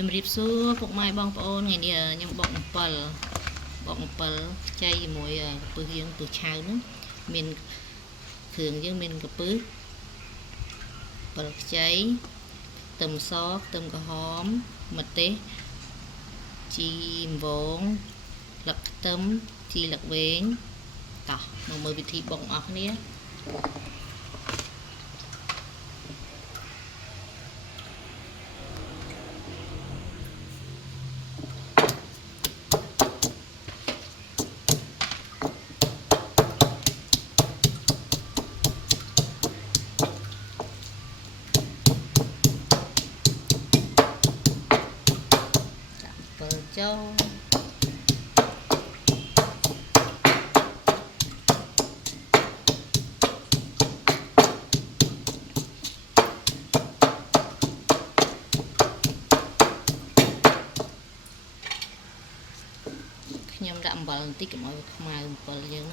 chùm rịp xưa phục mai bong ôn ngày đi nhung bọng pal chay mùi bự dương bự cháo nữa mình thường dương mình gặp bự pal chay tầm xót tầm cà hóm mật tê chim vốn lật tấm chi lật vén tỏ mà mời vị thị bọng ọc nhé châu nhâm đạm vào tí cái mọi mài vào dương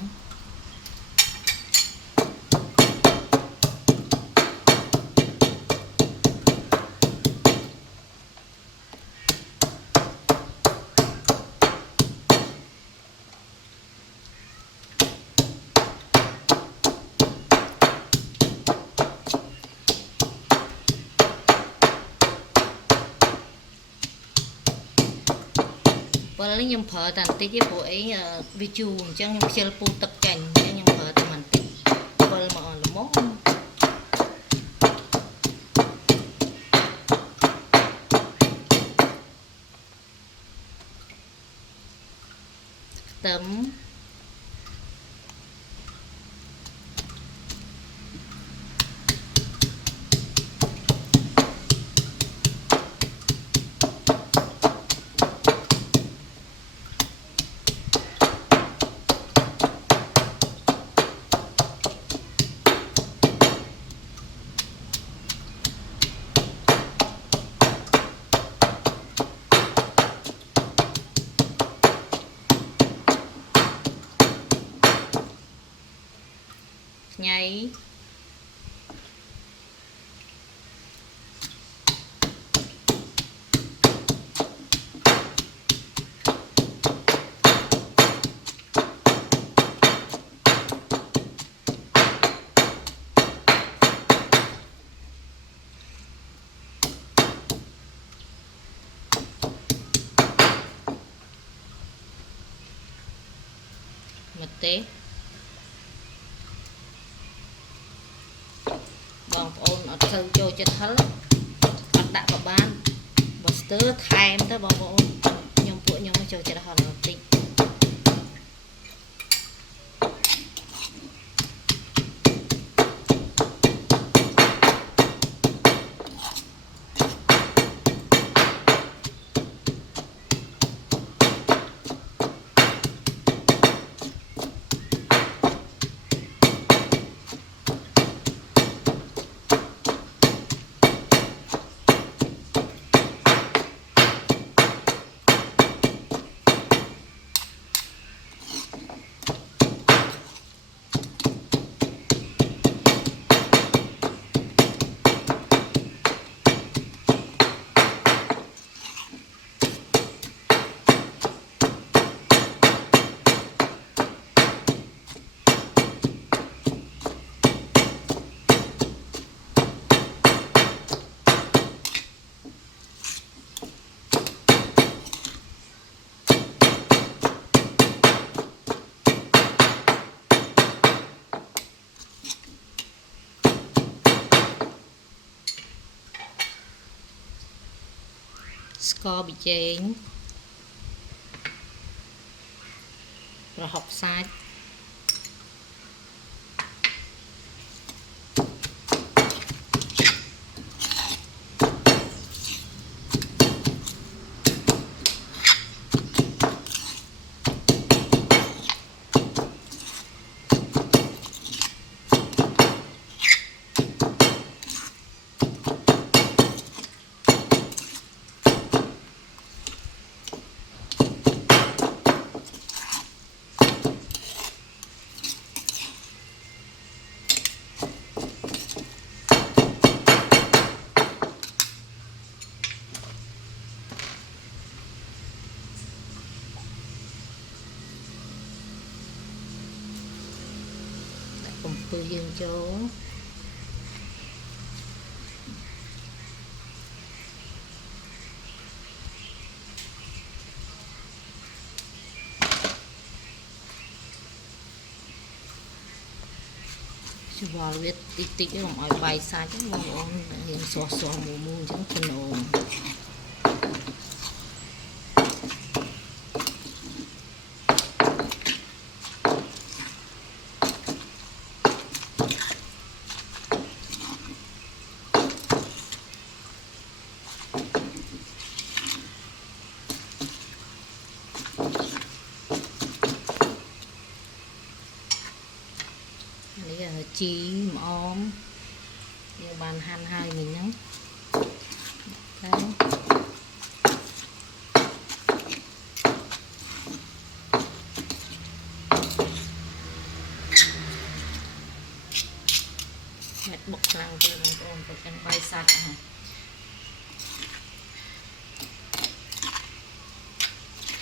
và lấy nhung phở tàn tí cái bộ ấy vi chu chẳng nhung chơi pu tập cảnh chẳng nhung phở tàn mình tí và mà là mốt tấm nhảy mật tế bong ôn ở sâu cho thấm đặt vào ban và stir time tới bong ôn nhung phụ nhung cho hòn tí score bị chén rồi học sai bự dương chỗ chú vào biết tích tích cái bằng ỏi bay xa chứ bằng ổn hiện xò xò mù mù chẳng phân ổn chi ôm như bàn han hai mình nhá đấy mệt bọc răng cho nó ôm cho chân bay sạch hả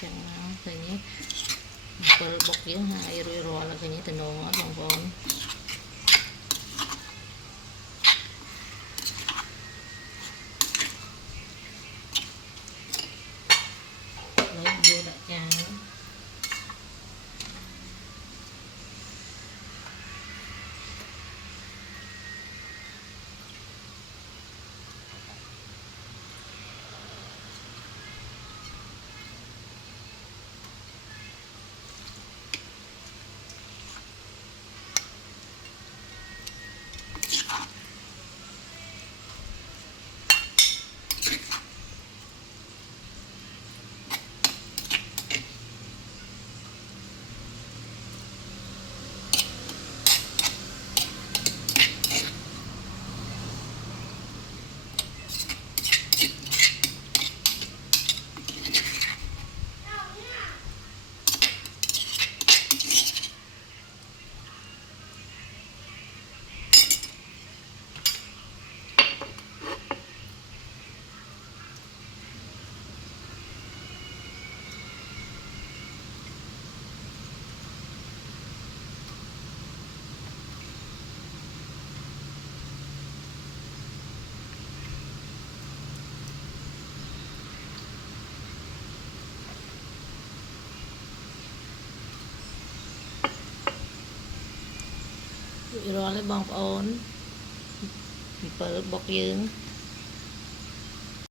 chẳng nó cái nhé bọc dưới hai rồi rồi là cái nhé từ nồi ở vòng vòng vô đại trà rồi lấy bông ổn 7 bọc dương